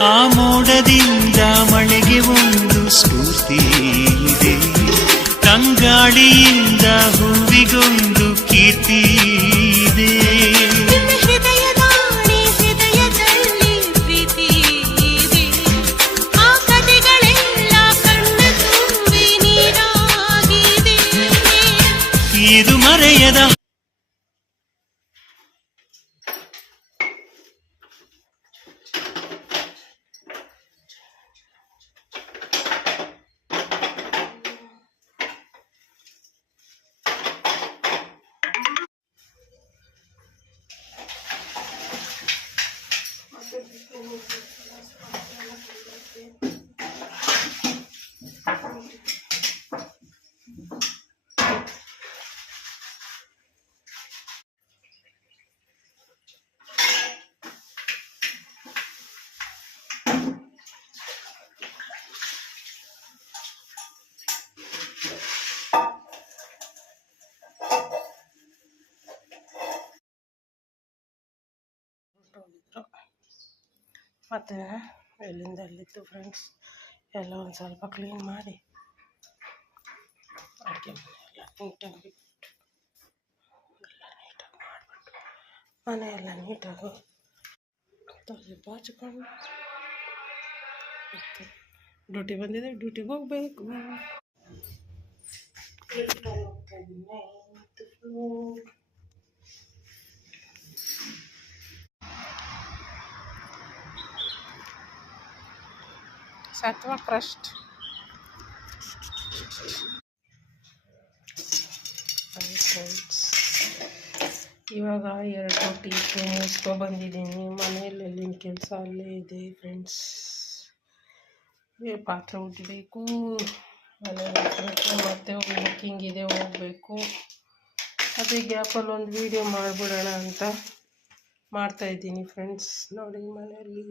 ಆ ಮೋಡದಿಂದ ಮಳೆಗೆ ಒಂದು ಸ್ಫೂರ್ತಿ ಇದೆ, ತಂಗಾಳಿಯಿಂದ ಹೂವಿಗೊಂದು ಕೀರ್ತಿ ಇದೆ. ಹೃದಯದಲ್ಲಿ ಪ್ರೀತಿ ಇದೆ, ಆ ಕಥೆಗಳೆಲ್ಲ ಕಣ್ಣ ತುಂಬಿ ನೀರಾಗಿದೆ. ಇದು ಮರೆಯದ ಮತ್ತು ಎಲ್ಲಿಂದ ಎಲ್ಲಿತ್ತು ಫ್ರೆಂಡ್ಸ್ ಎಲ್ಲ ಒಂದು ಸ್ವಲ್ಪ ಕ್ಲೀನ್ ಮಾಡಿ ಅಡುಗೆ ಮನೆ ಎಲ್ಲ ನೀಟಾಗಿ ಬಿಟ್ಟು ತೊಲೆ ಬಾಚಿಕೊಂಡು ಡ್ಯೂಟಿ ಬಂದಿದೆ, ಡ್ಯೂಟಿಗೆ ಹೋಗ್ಬೇಕು. ಸತ್ವ ಕ್ರಸ್ಟ್ ಇವಾಗ 2 ಟೀ ಮುಗಿಸ್ಕೊ ಬಂದಿದ್ದೀನಿ. ಮನೆಯಲ್ಲಿ ಎಲ್ಲಿನ ಕೆಲಸ ಅಲ್ಲೇ ಇದೆ ಫ್ರೆಂಡ್ಸ್. ಪಾತ್ರೆ ಉಜ್ಜಬೇಕು, ಮನೆ ಮತ್ತೆ ಬುಕ್ಕಿಂಗ್ ಇದೆ, ಹೋಗಬೇಕು. ಅದೇ ಗ್ಯಾಪಲ್ಲಿ ಒಂದು ವೀಡಿಯೋ ಮಾಡಿಬಿಡೋಣ ಅಂತ ಮಾಡ್ತಾಯಿದ್ದೀನಿ ಫ್ರೆಂಡ್ಸ್. ನೋಡಿ ಮನೆಯಲ್ಲಿ